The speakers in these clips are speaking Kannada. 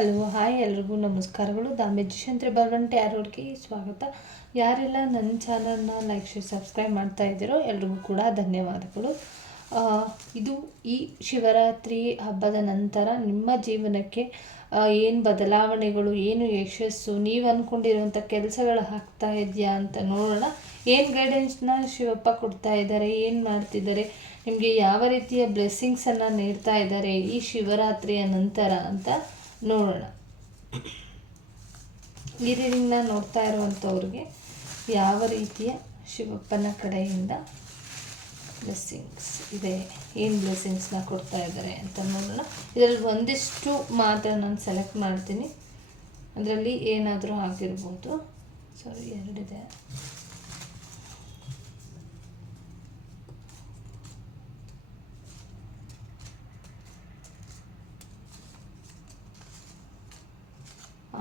ಹಲೋ ಹಾಯ್ ಎಲ್ರಿಗೂ ನಮಸ್ಕಾರಗಳು. ದ ಮೆಜಿಷಿಯನ್ ತ್ರಿಬಲ್ ಟ್ಯಾರೋಡ್ಗೆ ಸ್ವಾಗತ. ಯಾರೆಲ್ಲ ನನ್ನ ಚಾನಲ್ನ ಲೈಕ್ ಶೇರ್ ಸಬ್ಸ್ಕ್ರೈಬ್ ಮಾಡ್ತಾ ಇದ್ದೀರೋ ಎಲ್ರಿಗೂ ಕೂಡ ಧನ್ಯವಾದಗಳು. ಇದು ಈ ಶಿವರಾತ್ರಿ ಹಬ್ಬದ ನಂತರ ನಿಮ್ಮ ಜೀವನಕ್ಕೆ ಏನು ಬದಲಾವಣೆಗಳು, ಏನು ಯಶಸ್ಸು, ನೀವು ಅಂದ್ಕೊಂಡಿರುವಂಥ ಕೆಲಸಗಳು ಆಗ್ತಾ ಇದೆಯಾ ಅಂತ ನೋಡೋಣ. ಏನು ಗೈಡೆನ್ಸ್ನ ಶಿವಪ್ಪ ಕೊಡ್ತಾ ಇದ್ದಾರೆ, ಏನು ಮಾಡ್ತಿದ್ದಾರೆ, ನಿಮಗೆ ಯಾವ ರೀತಿಯ ಬ್ಲೆಸ್ಸಿಂಗ್ಸನ್ನು ನೀಡ್ತಾ ಇದ್ದಾರೆ ಈ ಶಿವರಾತ್ರಿಯ ನಂತರ ಅಂತ ನೋಡೋಣ. ಈ ರೀಡಿಂಗ್ನ ನೋಡ್ತಾ ಇರುವಂಥವ್ರಿಗೆ ಯಾವ ರೀತಿಯ ಶಿವಪ್ಪನ ಕಡೆಯಿಂದ ಬ್ಲೆಸ್ಸಿಂಗ್ಸ್ ಇದೆ, ಏನು ಬ್ಲೆಸ್ಸಿಂಗ್ಸ್ನ ಕೊಡ್ತಾ ಇದ್ದಾರೆ ಅಂತ ನೋಡೋಣ. ಇದರಲ್ಲಿ ಒಂದಿಷ್ಟು ಮಾತ್ರ ನಾನು ಸೆಲೆಕ್ಟ್ ಮಾಡ್ತೀನಿ, ಅದರಲ್ಲಿ ಏನಾದರೂ ಆಗಿರ್ಬೋದು. ಸಾರಿ, ಎರಡಿದೆ.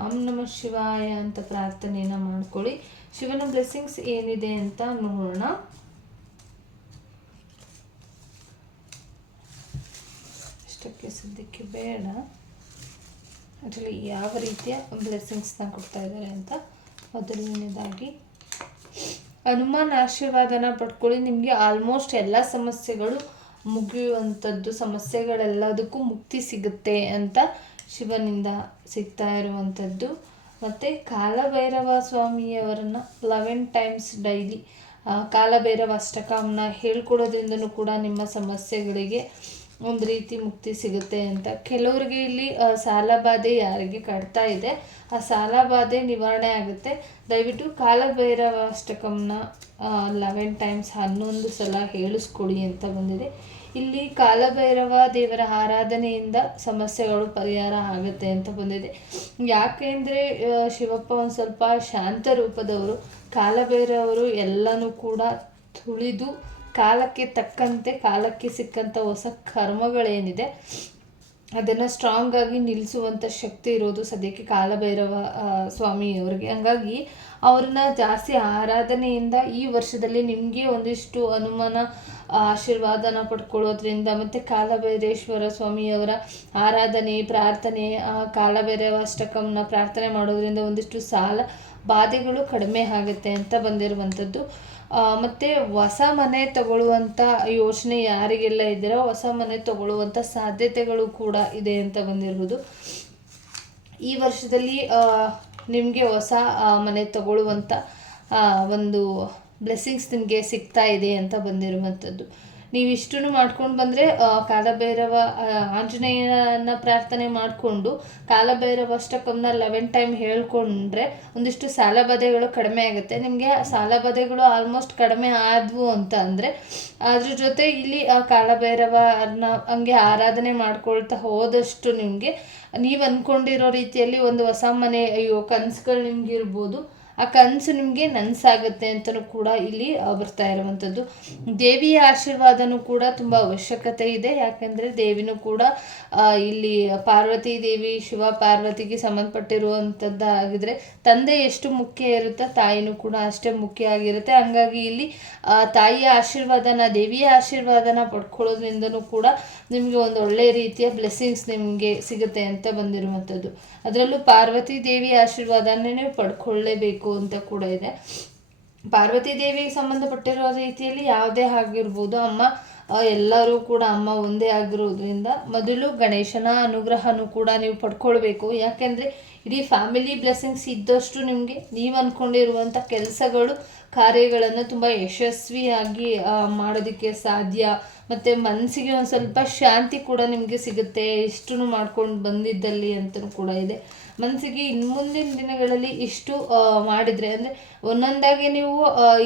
ಓಂ ನಮಃ ಶಿವಾಯ ಅಂತ ಪ್ರಾರ್ಥನೆಯನ್ನು ಮಾಡ್ಕೊಳ್ಳಿ. ಶಿವನ ಬ್ಲೆಸ್ಸಿಂಗ್ಸ್ ಏನಿದೆ ಅಂತ ನೋಡೋಣ. ಇಷ್ಟಕ್ಕೆ ಸದ್ಯಕ್ಕೆ ಬೇಡ, ಅದರಲ್ಲಿ ಯಾವ ರೀತಿಯ ಬ್ಲೆಸ್ಸಿಂಗ್ಸ್ನ ಕೊಡ್ತಾ ಇದ್ದಾರೆ ಅಂತ. ಮೊದಲನೇದಾಗಿ ಹನುಮಾನ್ ಆಶೀರ್ವಾದನ ಪಡ್ಕೊಳ್ಳಿ. ನಿಮಗೆ ಆಲ್ಮೋಸ್ಟ್ ಎಲ್ಲ ಸಮಸ್ಯೆಗಳು ಮುಗಿಯುವಂಥದ್ದು, ಸಮಸ್ಯೆಗಳೆಲ್ಲದಕ್ಕೂ ಮುಕ್ತಿ ಸಿಗುತ್ತೆ ಅಂತ ಶಿವನಿಂದ ಸಿಗ್ತಾ ಇರುವಂಥದ್ದು. ಮತ್ತು ಕಾಲಭೈರವ ಸ್ವಾಮಿಯವರನ್ನು 11 ಟೈಮ್ಸ್ ಡೈಲಿ ಕಾಲಭೈರವ ಅಷ್ಟಕವನ್ನು ಹೇಳ್ಕೊಡೋದ್ರಿಂದನೂ ಕೂಡ ನಿಮ್ಮ ಸಮಸ್ಯೆಗಳಿಗೆ ಒಂದು ರೀತಿ ಮುಕ್ತಿ ಸಿಗುತ್ತೆ ಅಂತ. ಕೆಲವರಿಗೆ ಇಲ್ಲಿ ಸಾಲಬಾಧೆ ಯಾರಿಗೆ ಕಟ್ತಾ ಇದೆ, ಆ ಸಾಲಬಾಧೆ ನಿವಾರಣೆ ಆಗುತ್ತೆ. ದಯವಿಟ್ಟು ಕಾಲಭೈರವ ಅಷ್ಟಕಮ್ನ 11 ಟೈಮ್ಸ್ 11 ಸಲ ಹೇಳಿಸ್ಕೊಡಿ ಅಂತ ಬಂದಿದೆ. ಇಲ್ಲಿ ಕಾಲಭೈರವ ದೇವರ ಆರಾಧನೆಯಿಂದ ಸಮಸ್ಯೆಗಳು ಪರಿಹಾರ ಆಗುತ್ತೆ ಅಂತ ಬಂದಿದೆ. ಯಾಕೆಂದರೆ ಶಿವಪ್ಪ ಒಂದು ಸ್ವಲ್ಪ ಶಾಂತ ರೂಪದವರು. ಕಾಲಭೈರವರು ಎಲ್ಲನೂ ಕೂಡ ತುಳಿದು ಕಾಲಕ್ಕೆ ತಕ್ಕಂತೆ, ಕಾಲಕ್ಕೆ ಸಿಕ್ಕಂಥ ಹೊಸ ಕರ್ಮಗಳೇನಿದೆ ಅದನ್ನು ಸ್ಟ್ರಾಂಗ್ ಆಗಿ ನಿಲ್ಲಿಸುವಂಥ ಶಕ್ತಿ ಇರೋದು ಸದ್ಯಕ್ಕೆ ಕಾಲಭೈರವ ಸ್ವಾಮಿಯವರಿಗೆ. ಹಂಗಾಗಿ ಅವ್ರನ್ನ ಜಾಸ್ತಿ ಆರಾಧನೆಯಿಂದ ಈ ವರ್ಷದಲ್ಲಿ ನಿಮಗೆ ಒಂದಿಷ್ಟು ಹನುಮಾನ ಆಶೀರ್ವಾದನ ಪಡ್ಕೊಳ್ಳೋದ್ರಿಂದ ಮತ್ತು ಕಾಲಭೈರೇಶ್ವರ ಸ್ವಾಮಿಯವರ ಆರಾಧನೆ, ಪ್ರಾರ್ಥನೆ, ಕಾಲಭೈರವ ಅಷ್ಟಕಂನ ಪ್ರಾರ್ಥನೆ ಮಾಡೋದ್ರಿಂದ ಒಂದಿಷ್ಟು ಸಾಲ ಬಾಧೆಗಳು ಕಡಿಮೆ ಆಗುತ್ತೆ ಅಂತ ಬಂದಿರುವಂಥದ್ದು. ಮತ್ತು ಹೊಸ ಮನೆ ತಗೊಳ್ಳುವಂಥ ಯೋಚನೆ ಯಾರಿಗೆಲ್ಲ ಇದ್ದೀರೋ ಹೊಸ ಮನೆ ತಗೊಳ್ಳುವಂಥ ಸಾಧ್ಯತೆಗಳು ಕೂಡ ಇದೆ ಅಂತ ಬಂದಿರುವುದು. ಈ ವರ್ಷದಲ್ಲಿ ನಿಮಗೆ ಹೊಸ ಮನೆ ತಗೊಳ್ಳುವಂಥ ಒಂದು ಬ್ಲೆಸ್ಸಿಂಗ್ಸ್ ನಿಮಗೆ ಸಿಗ್ತಾ ಇದೆ ಅಂತ ಬಂದಿರುವಂಥದ್ದು. ನೀವು ಇಷ್ಟನ್ನು ಮಾಡ್ಕೊಂಡು ಬಂದರೆ ಕಾಲಭೈರವ ಆಂಜನೇಯನ ಪ್ರಾರ್ಥನೆ ಮಾಡಿಕೊಂಡು ಕಾಲಭೈರವ ಅಷ್ಟಕಮ್ನ 11 ಟೈಮ್ ಹೇಳ್ಕೊಂಡ್ರೆ ಒಂದಿಷ್ಟು ಸಾಲಬಾಧೆಗಳು ಕಡಿಮೆ ಆಗುತ್ತೆ. ನಿಮಗೆ ಸಾಲಬಾಧೆಗಳು ಆಲ್ಮೋಸ್ಟ್ ಕಡಿಮೆ ಆದವು ಅಂತ ಅಂದರೆ ಅದ್ರ ಜೊತೆ ಇಲ್ಲಿ ಕಾಲಭೈರವನ ಹಂಗೆ ಆರಾಧನೆ ಮಾಡ್ಕೊಳ್ತಾ ಹೋದಷ್ಟು ನಿಮಗೆ ನೀವು ಅಂದ್ಕೊಂಡಿರೋ ರೀತಿಯಲ್ಲಿ ಒಂದು ಹೊಸ ಮನೆ ಕನಸುಗಳು ನಿಮ್ಗೆ ಇರ್ಬೋದು. ಆ ಕನಸು ನಿಮಗೆ ನನಸಾಗುತ್ತೆ ಅಂತಲೂ ಕೂಡ ಇಲ್ಲಿ ಬರ್ತಾ ಇರುವಂಥದ್ದು. ದೇವಿಯ ಆಶೀರ್ವಾದನೂ ಕೂಡ ತುಂಬ ಅವಶ್ಯಕತೆ ಇದೆ. ಯಾಕೆಂದರೆ ದೇವಿನೂ ಕೂಡ ಇಲ್ಲಿ ಪಾರ್ವತಿ ದೇವಿ, ಶಿವ ಪಾರ್ವತಿಗೆ ಸಂಬಂಧಪಟ್ಟಿರುವಂಥದ್ದಾಗಿದ್ದರೆ ತಂದೆ ಎಷ್ಟು ಮುಖ್ಯ ಇರುತ್ತೆ, ತಾಯಿನೂ ಕೂಡ ಅಷ್ಟೇ ಮುಖ್ಯ ಆಗಿರುತ್ತೆ. ಹಂಗಾಗಿ ಇಲ್ಲಿ ತಾಯಿಯ ಆಶೀರ್ವಾದನ, ದೇವಿಯ ಆಶೀರ್ವಾದನ ಪಡ್ಕೊಳ್ಳೋದ್ರಿಂದನೂ ಕೂಡ ನಿಮಗೆ ಒಂದು ಒಳ್ಳೆಯ ರೀತಿಯ ಬ್ಲೆಸ್ಸಿಂಗ್ಸ್ ನಿಮಗೆ ಸಿಗುತ್ತೆ ಅಂತ ಬಂದಿರುವಂಥದ್ದು. ಅದರಲ್ಲೂ ಪಾರ್ವತಿ ದೇವಿಯ ಆಶೀರ್ವಾದನೇ ನೀವು ಪಡ್ಕೊಳ್ಳೇಬೇಕು ಅಂತ ಕೂಡ ಇದೆ. ಪಾರ್ವತಿ ದೇವಿಗೆ ಸಂಬಂಧಪಟ್ಟಿರೋ ರೀತಿಯಲ್ಲಿ ಯಾವುದೇ ಆಗಿರ್ಬೋದು, ಅಮ್ಮ ಎಲ್ಲರೂ ಕೂಡ ಅಮ್ಮ ಒಂದೇ ಆಗಿರೋದ್ರಿಂದ ಮೊದಲು ಗಣೇಶನ ಅನುಗ್ರಹನೂ ಕೂಡ ನೀವು ಪಡ್ಕೊಳ್ಬೇಕು. ಯಾಕೆಂದರೆ ಇಡೀ ಫ್ಯಾಮಿಲಿ ಬ್ಲೆಸ್ಸಿಂಗ್ಸ್ ಇದ್ದಷ್ಟು ನಿಮಗೆ ನೀವು ಅಂದ್ಕೊಂಡಿರುವಂಥ ಕೆಲಸಗಳು, ಕಾರ್ಯಗಳನ್ನು ತುಂಬ ಯಶಸ್ವಿಯಾಗಿ ಮಾಡೋದಕ್ಕೆ ಸಾಧ್ಯ. ಮತ್ತು ಮನಸ್ಸಿಗೆ ಒಂದು ಸ್ವಲ್ಪ ಶಾಂತಿ ಕೂಡ ನಿಮಗೆ ಸಿಗುತ್ತೆ ಇಷ್ಟು ಮಾಡ್ಕೊಂಡು ಬಂದಿದ್ದಲ್ಲಿ ಅಂತಲೂ ಕೂಡ ಇದೆ. ಮನಸ್ಸಿಗೆ ಇನ್ನು ಮುಂದಿನ ದಿನಗಳಲ್ಲಿ ಇಷ್ಟು ಮಾಡಿದರೆ ಅಂದರೆ ಒಂದೊಂದಾಗಿ ನೀವು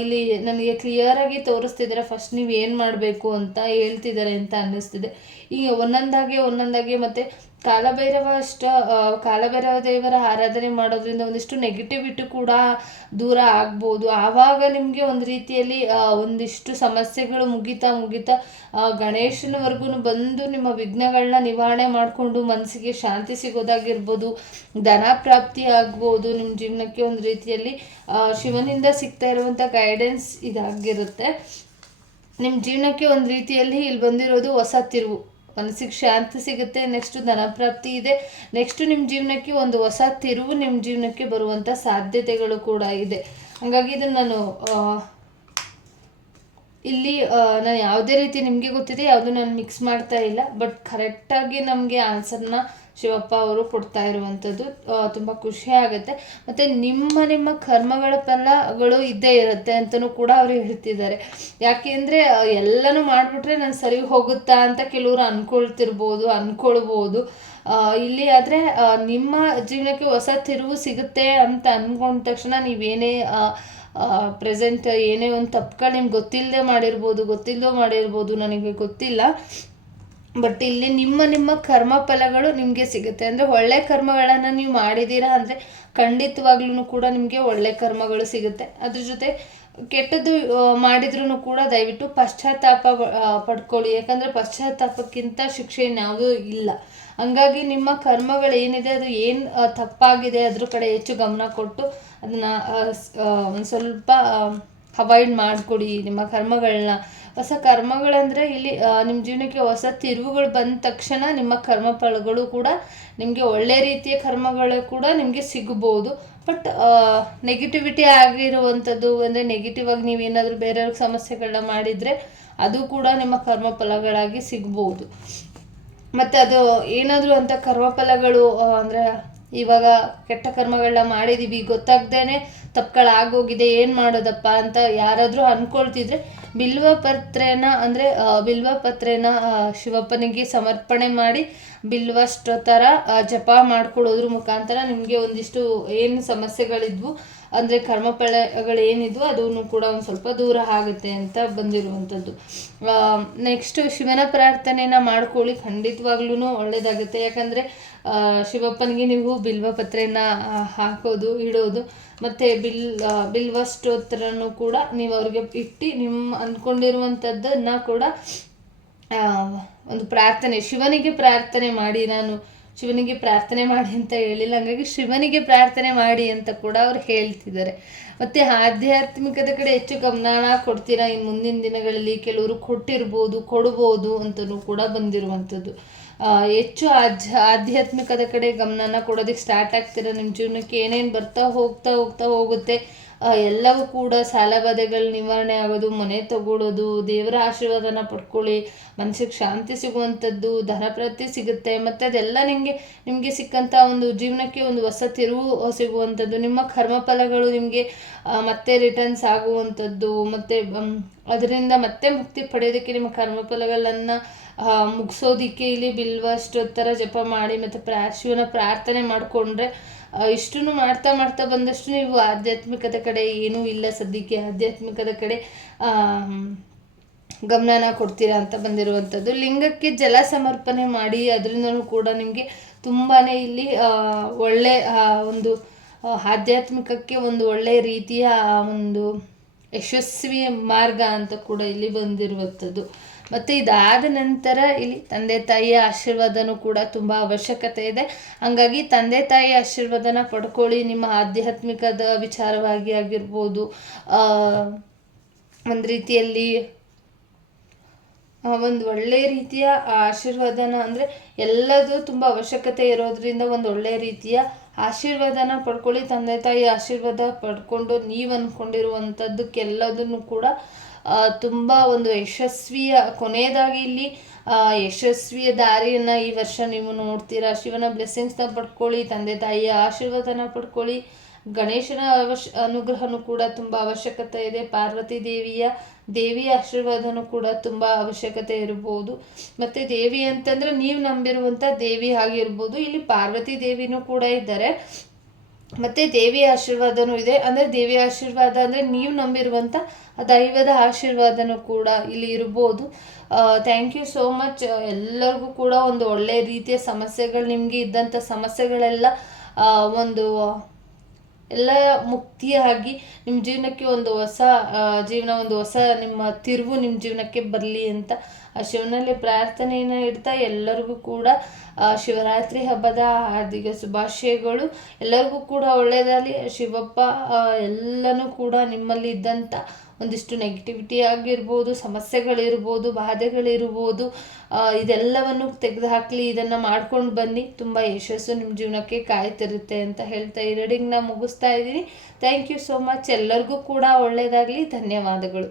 ಇಲ್ಲಿ ನನಗೆ ಕ್ಲಿಯರಾಗಿ ತೋರಿಸ್ತಿದ್ದಾರೆ. ಫಸ್ಟ್ ನೀವು ಏನು ಮಾಡಬೇಕು ಅಂತ ಹೇಳ್ತಿದ್ದಾರೆ ಅಂತ ಅನ್ನಿಸ್ತಿದೆ. ಈಗ ಒಂದೊಂದಾಗಿ ಮತ್ತು ಕಾಲಭೈರವ ದೇವರ ಆರಾಧನೆ ಮಾಡೋದ್ರಿಂದ ಒಂದಿಷ್ಟು ನೆಗೆಟಿವಿಟಿ ಕೂಡ ದೂರ ಆಗ್ಬೋದು. ಆವಾಗ ನಿಮಗೆ ಒಂದು ರೀತಿಯಲ್ಲಿ ಒಂದಿಷ್ಟು ಸಮಸ್ಯೆಗಳು ಮುಗಿತಾ ಗಣೇಶನವರೆಗೂ ಬಂದು ನಿಮ್ಮ ವಿಘ್ನಗಳನ್ನ ನಿವಾರಣೆ ಮಾಡಿಕೊಂಡು ಮನಸ್ಸಿಗೆ ಶಾಂತಿ ಸಿಗೋದಾಗಿರ್ಬೋದು, ಧನ ಪ್ರಾಪ್ತಿ ಆಗ್ಬೋದು. ನಿಮ್ಮ ಜೀವನಕ್ಕೆ ಒಂದು ರೀತಿಯಲ್ಲಿ ಶಿವನಿಂದ ಸಿಗ್ತಾ ಇರುವಂಥ ಗೈಡೆನ್ಸ್ ಇದಾಗಿರುತ್ತೆ. ನಿಮ್ಮ ಜೀವನಕ್ಕೆ ಒಂದು ರೀತಿಯಲ್ಲಿ ಇಲ್ಲಿ ಬಂದಿರೋದು ಹೊಸ ತಿರುವು. ಮನಸ್ಸಿಗೆ ಶಾಂತಿ ಸಿಗುತ್ತೆ. ನೆಕ್ಸ್ಟು ಧನಪ್ರಾಪ್ತಿ ಇದೆ. ನೆಕ್ಸ್ಟು ನಿಮ್ಮ ಜೀವನಕ್ಕೆ ಒಂದು ಹೊಸ ತಿರುವು ನಿಮ್ಮ ಜೀವನಕ್ಕೆ ಬರುವಂಥ ಸಾಧ್ಯತೆಗಳು ಕೂಡ ಇದೆ. ಹಾಗಾಗಿ ಇದನ್ನು ನಾನು ಇಲ್ಲಿ ನಾನು ಯಾವುದೇ ರೀತಿ ನಿಮಗೆ ಗೊತ್ತಿದೆ, ಯಾವುದು ನಾನು ಮಿಕ್ಸ್ ಮಾಡ್ತಾ ಇಲ್ಲ, ಬಟ್ ಕರೆಕ್ಟಾಗಿ ನಮಗೆ ಆನ್ಸರ್ನ ಶಿವಪ್ಪ ಅವರು ಕೊಡ್ತಾ ಇರುವಂಥದ್ದು ತುಂಬ ಖುಷಿ ಆಗುತ್ತೆ. ಮತ್ತು ನಿಮ್ಮ ಕರ್ಮಗಳ ಫಲಗಳು ಇದ್ದೇ ಇರುತ್ತೆ ಅಂತಲೂ ಕೂಡ ಅವರು ಹೇಳ್ತಿದ್ದಾರೆ. ಯಾಕೆಂದರೆ ಎಲ್ಲನೂ ಮಾಡಿಬಿಟ್ರೆ ನಾನು ಸರಿ ಹೋಗುತ್ತಾ ಅಂತ ಕೆಲವರು ಅಂದ್ಕೊಳ್ಬೋದು. ಇಲ್ಲಿ ಆದರೆ ನಿಮ್ಮ ಜೀವನಕ್ಕೆ ಹೊಸ ತಿರುವು ಸಿಗುತ್ತೆ ಅಂತ ಅಂದ್ಕೊಂಡ ತಕ್ಷಣ ನೀವೇನೇ ಪ್ರೆಸೆಂಟ್ ಏನೇ ಒಂದು ತಪ್ಪುಗಳು ನಿಮ್ಗೆ ಗೊತ್ತಿಲ್ಲದೋ ಮಾಡಿರ್ಬೋದು, ನನಗೆ ಗೊತ್ತಿಲ್ಲ. ಬಟ್ ಇಲ್ಲಿ ನಿಮ್ಮ ಕರ್ಮ ಫಲಗಳು ನಿಮಗೆ ಸಿಗುತ್ತೆ. ಅಂದರೆ ಒಳ್ಳೆ ಕರ್ಮಗಳನ್ನು ನೀವು ಮಾಡಿದ್ದೀರಾ ಅಂದರೆ ಖಂಡಿತವಾಗ್ಲೂ ಕೂಡ ನಿಮಗೆ ಒಳ್ಳೆ ಕರ್ಮಗಳು ಸಿಗುತ್ತೆ. ಅದ್ರ ಜೊತೆ ಕೆಟ್ಟದ್ದು ಮಾಡಿದ್ರೂ ಕೂಡ ದಯವಿಟ್ಟು ಪಶ್ಚಾತ್ತಾಪ ಪಡ್ಕೊಳ್ಳಿ. ಯಾಕಂದರೆ ಪಶ್ಚಾತ್ತಾಪಕ್ಕಿಂತ ಶಿಕ್ಷೆ ಇನ್ಯಾವುದೂ ಇಲ್ಲ. ಹಂಗಾಗಿ ನಿಮ್ಮ ಕರ್ಮಗಳು ಏನಿದೆ, ಅದು ಏನು ತಪ್ಪಾಗಿದೆ ಅದ್ರ ಕಡೆ ಹೆಚ್ಚು ಗಮನ ಕೊಟ್ಟು ಅದನ್ನು ಒಂದು ಸ್ವಲ್ಪ ಅವಾಯ್ಡ್ ಮಾಡಿಕೊಡಿ ನಿಮ್ಮ ಕರ್ಮಗಳನ್ನ. ಹೊಸ ಕರ್ಮಗಳಂದರೆ ಇಲ್ಲಿ ನಿಮ್ಮ ಜೀವನಕ್ಕೆ ಹೊಸ ತಿರುವುಗಳು ಬಂದ ತಕ್ಷಣ ನಿಮ್ಮ ಕರ್ಮ ಫಲಗಳು ಕೂಡ ನಿಮಗೆ ಒಳ್ಳೆ ರೀತಿಯ ಕರ್ಮಗಳು ಕೂಡ ನಿಮಗೆ ಸಿಗ್ಬೋದು. ಬಟ್ ನೆಗೆಟಿವಿಟಿ ಆಗಿರುವಂಥದ್ದು ಅಂದರೆ ನೆಗೆಟಿವ್ ಆಗಿ ನೀವೇನಾದರೂ ಬೇರೆಯವ್ರಿಗೆ ಸಮಸ್ಯೆಗಳನ್ನ ಮಾಡಿದರೆ ಅದು ಕೂಡ ನಿಮ್ಮ ಕರ್ಮ ಫಲಗಳಾಗಿ ಸಿಗ್ಬೋದು. ಮತ್ತು ಅದು ಏನಾದರೂ ಅಂತ ಕರ್ಮಫಲಗಳು ಅಂದರೆ ಇವಾಗ ಕೆಟ್ಟ ಕರ್ಮಗಳನ್ನ ಮಾಡಿದ್ದೀವಿ, ಗೊತ್ತಾಗ್ದೇ ತಪ್ಪುಗಳಾಗೋಗಿದೆ, ಏನು ಮಾಡೋದಪ್ಪ ಅಂತ ಯಾರಾದರೂ ಅಂದ್ಕೊಳ್ತಿದ್ರೆ ಬಿಲ್ವಪತ್ರೆನ ಶಿವಪ್ಪನಿಗೆ ಸಮರ್ಪಣೆ ಮಾಡಿ ಬಿಲ್ವಷ್ಟು ಥರ ಜಪ ಮಾಡ್ಕೊಳ್ಳೋದ್ರ ಮುಖಾಂತರ ನಿಮಗೆ ಒಂದಿಷ್ಟು ಏನು ಸಮಸ್ಯೆಗಳಿದ್ವು ಅಂದರೆ ಕರ್ಮಫಲಗಳೇನಿದ್ವು ಅದನ್ನು ಕೂಡ ಒಂದು ಸ್ವಲ್ಪ ದೂರ ಆಗುತ್ತೆ ಅಂತ ಬಂದಿರುವಂಥದ್ದು. ನೆಕ್ಸ್ಟು ಶಿವನ ಪ್ರಾರ್ಥನೆನ ಮಾಡ್ಕೊಳ್ಳಿ, ಖಂಡಿತವಾಗ್ಲೂ ಒಳ್ಳೆಯದಾಗುತ್ತೆ. ಯಾಕಂದರೆ ಶಿವಪ್ಪನಿಗೆ ನೀವು ಬಿಲ್ವಪತ್ರೆನ ಹಾಕೋದು ಇಡೋದು ಮತ್ತು ಬಿಲ್ವ ಸ್ತೋತ್ರನೂ ಕೂಡ ನೀವು ಅವ್ರಿಗೆ ಇಟ್ಟು ನಿಮ್ಮ ಅಂದ್ಕೊಂಡಿರುವಂಥದ್ದನ್ನು ಕೂಡ ಒಂದು ಪ್ರಾರ್ಥನೆ ಶಿವನಿಗೆ ಪ್ರಾರ್ಥನೆ ಮಾಡಿ, ನಾನು ಶಿವನಿಗೆ ಪ್ರಾರ್ಥನೆ ಮಾಡಿ ಅಂತ ಹೇಳಿಲ್ಲ, ಹಾಗಾಗಿ ಶಿವನಿಗೆ ಪ್ರಾರ್ಥನೆ ಮಾಡಿ ಅಂತ ಕೂಡ ಅವ್ರು ಹೇಳ್ತಿದ್ದಾರೆ. ಮತ್ತು ಆಧ್ಯಾತ್ಮಿಕದ ಕಡೆ ಹೆಚ್ಚು ಗಮನ ಕೊಡ್ತೀರಾ ಇನ್ನು ಮುಂದಿನ ದಿನಗಳಲ್ಲಿ. ಕೆಲವರು ಕೊಡ್ಬೋದು ಅಂತಲೂ ಕೂಡ ಬಂದಿರುವಂಥದ್ದು. ಹೆಚ್ಚು ಆಧ್ಯಾತ್ಮಿಕದ ಕಡೆ ಗಮನನ ಕೊಡೋದಕ್ಕೆ ಸ್ಟಾರ್ಟ್ ಆಗ್ತೀರಾ. ನಿಮ್ಮ ಜೀವನಕ್ಕೆ ಏನೇನು ಬರ್ತಾ ಹೋಗುತ್ತೆ ಎಲ್ಲವೂ ಕೂಡ ಸಾಲಬಾಧೆಗಳು ನಿವಾರಣೆ ಆಗೋದು, ಮನೆ ತಗೊಳ್ಳೋದು, ದೇವರ ಆಶೀರ್ವಾದನ ಪಡ್ಕೊಳ್ಳಿ, ಮನಸ್ಸಿಗೆ ಶಾಂತಿ ಸಿಗುವಂಥದ್ದು, ಧನಪ್ರಾಪ್ತಿ ಸಿಗುತ್ತೆ. ಮತ್ತು ಅದೆಲ್ಲ ನಿಮಗೆ ಸಿಕ್ಕಂಥ ಒಂದು ಜೀವನಕ್ಕೆ ಒಂದು ಹೊಸ ತಿರುವು ಸಿಗುವಂಥದ್ದು, ನಿಮ್ಮ ಕರ್ಮಫಲಗಳು ನಿಮಗೆ ಮತ್ತೆ ರಿಟರ್ನ್ಸ್ ಆಗುವಂಥದ್ದು, ಮತ್ತು ಅದರಿಂದ ಮತ್ತೆ ಮುಕ್ತಿ ಪಡೆಯೋದಕ್ಕೆ ನಿಮ್ಮ ಕರ್ಮಫಲಗಳನ್ನು ಮುಗಿಸೋದಕ್ಕೆ ಇಲ್ಲಿ ಬಿಲ್ವಷ್ಟೊತ್ತರ ಜಪ ಮಾಡಿ ಮತ್ತು ಶಿವನ ಪ್ರಾರ್ಥನೆ ಮಾಡಿಕೊಂಡ್ರೆ ಇಷ್ಟನ್ನು ಮಾಡ್ತಾ ಬಂದಷ್ಟು ನೀವು ಆಧ್ಯಾತ್ಮಿಕದ ಕಡೆ ಏನೂ ಇಲ್ಲ ಸದ್ಯಕ್ಕೆ, ಆಧ್ಯಾತ್ಮಿಕದ ಕಡೆ ಗಮನನ ಕೊಡ್ತೀರಾ ಅಂತ ಬಂದಿರುವಂಥದ್ದು. ಲಿಂಗಕ್ಕೆ ಜಲ ಸಮರ್ಪಣೆ ಮಾಡಿ, ಅದರಿಂದಲೂ ಕೂಡ ನಿಮಗೆ ತುಂಬಾ ಇಲ್ಲಿ ಒಳ್ಳೆ ಒಂದು ಆಧ್ಯಾತ್ಮಿಕಕ್ಕೆ ಒಂದು ಒಳ್ಳೆಯ ರೀತಿಯ ಒಂದು ಯಶಸ್ವಿ ಮಾರ್ಗ ಅಂತ ಕೂಡ ಇಲ್ಲಿ ಬಂದಿರುವಂಥದ್ದು. ಮತ್ತು ಇದಾದ ನಂತರ ಇಲ್ಲಿ ತಂದೆ ತಾಯಿಯ ಆಶೀರ್ವಾದನೂ ಕೂಡ ತುಂಬ ಅವಶ್ಯಕತೆ ಇದೆ. ಹಾಗಾಗಿ ತಂದೆ ತಾಯಿಯ ಆಶೀರ್ವಾದನ ಪಡ್ಕೊಳ್ಳಿ. ನಿಮ್ಮ ಆಧ್ಯಾತ್ಮಿಕದ ವಿಚಾರವಾಗಿ ಆಗಿರ್ಬೋದು, ಒಂದು ರೀತಿಯಲ್ಲಿ ಒಂದು ಒಳ್ಳೆಯ ರೀತಿಯ ಆಶೀರ್ವಾದನ ಅಂದರೆ ಎಲ್ಲದೂ ತುಂಬ ಅವಶ್ಯಕತೆ ಇರೋದ್ರಿಂದ ಒಂದು ಒಳ್ಳೆಯ ರೀತಿಯ ಆಶೀರ್ವಾದನ ಪಡ್ಕೊಳ್ಳಿ. ತಂದೆ ತಾಯಿ ಆಶೀರ್ವಾದ ಪಡ್ಕೊಂಡು ನೀವು ಅಂದ್ಕೊಂಡಿರುವಂಥದ್ದಕ್ಕೆಲ್ಲದನ್ನು ಕೂಡ ತುಂಬ ಒಂದು ಯಶಸ್ವಿಯ ಕೊನೆಯದಾಗಿ ಇಲ್ಲಿ ಯಶಸ್ವಿಯ ದಾರಿಯನ್ನು ಈ ವರ್ಷ ನೀವು ನೋಡ್ತೀರಾ. ಶಿವನ ಬ್ಲೆಸ್ಸಿಂಗ್ಸ್ನ ಪಡ್ಕೊಳ್ಳಿ, ತಂದೆ ತಾಯಿಯ ಆಶೀರ್ವಾದನ ಪಡ್ಕೊಳ್ಳಿ. ಗಣೇಶನ ಅನುಗ್ರಹನೂ ಕೂಡ ತುಂಬ ಅವಶ್ಯಕತೆ ಇದೆ. ಪಾರ್ವತಿ ದೇವಿಯ ಆಶೀರ್ವಾದನೂ ಕೂಡ ತುಂಬ ಅವಶ್ಯಕತೆ ಇರ್ಬೋದು. ಮತ್ತು ದೇವಿ ಅಂತಂದರೆ ನೀವು ನಂಬಿರುವಂಥ ದೇವಿ ಆಗಿರ್ಬೋದು. ಇಲ್ಲಿ ಪಾರ್ವತಿ ದೇವಿನೂ ಕೂಡ ಇದ್ದಾರೆ, ಮತ್ತು ದೇವಿಯ ಆಶೀರ್ವಾದನೂ ಇದೆ. ಅಂದರೆ ದೇವಿಯ ಆಶೀರ್ವಾದ ಅಂದರೆ ನೀವು ನಂಬಿರುವಂಥ ದೈವದ ಆಶೀರ್ವಾದನೂ ಕೂಡ ಇಲ್ಲಿ ಇರ್ಬೋದು. Thank you so much. ಎಲ್ಲರಿಗೂ ಕೂಡ ಒಂದು ಒಳ್ಳೆಯ ರೀತಿಯ ಸಮಸ್ಯೆಗಳು, ನಿಮಗೆ ಇದ್ದಂಥ ಸಮಸ್ಯೆಗಳೆಲ್ಲ ಒಂದು ಎಲ್ಲ ಮುಕ್ತಿಯಾಗಿ ನಿಮ್ಮ ಜೀವನಕ್ಕೆ ಒಂದು ಹೊಸ ಜೀವನ, ಒಂದು ಹೊಸ ನಿಮ್ಮ ತಿರುವು ನಿಮ್ಮ ಜೀವನಕ್ಕೆ ಬರಲಿ ಅಂತ ಆ ಶಿವನಲ್ಲಿ ಪ್ರಾರ್ಥನೆಯನ್ನು ಇಡ್ತಾ ಎಲ್ಲರಿಗೂ ಕೂಡ ಶಿವರಾತ್ರಿ ಹಬ್ಬದ ಹಾರ್ದಿಕ ಶುಭಾಶಯಗಳು. ಎಲ್ಲರಿಗೂ ಕೂಡ ಒಳ್ಳೆಯದಾಗಲಿ. ಶಿವಪ್ಪ ಎಲ್ಲನೂ ಕೂಡ ನಿಮ್ಮಲ್ಲಿ ಇದ್ದಂಥ ಒಂದಿಷ್ಟು ನೆಗೆಟಿವಿಟಿ ಆಗಿರ್ಬೋದು, ಸಮಸ್ಯೆಗಳಿರ್ಬೋದು, ಬಾಧೆಗಳಿರ್ಬೋದು, ಇದೆಲ್ಲವನ್ನು ತೆಗೆದುಹಾಕಲಿ. ಇದನ್ನು ಮಾಡ್ಕೊಂಡು ಬನ್ನಿ, ತುಂಬ ಯಶಸ್ಸು ನಿಮ್ಮ ಜೀವನಕ್ಕೆ ಕಾಯ್ತಿರುತ್ತೆ ಅಂತ ಹೇಳ್ತಾ ಈ ರೀಡಿಂಗ್ನ ಮುಗಿಸ್ತಾ ಇದ್ದೀನಿ. Thank you so much. ಎಲ್ಲರಿಗೂ ಕೂಡ ಒಳ್ಳೆಯದಾಗಲಿ. ಧನ್ಯವಾದಗಳು.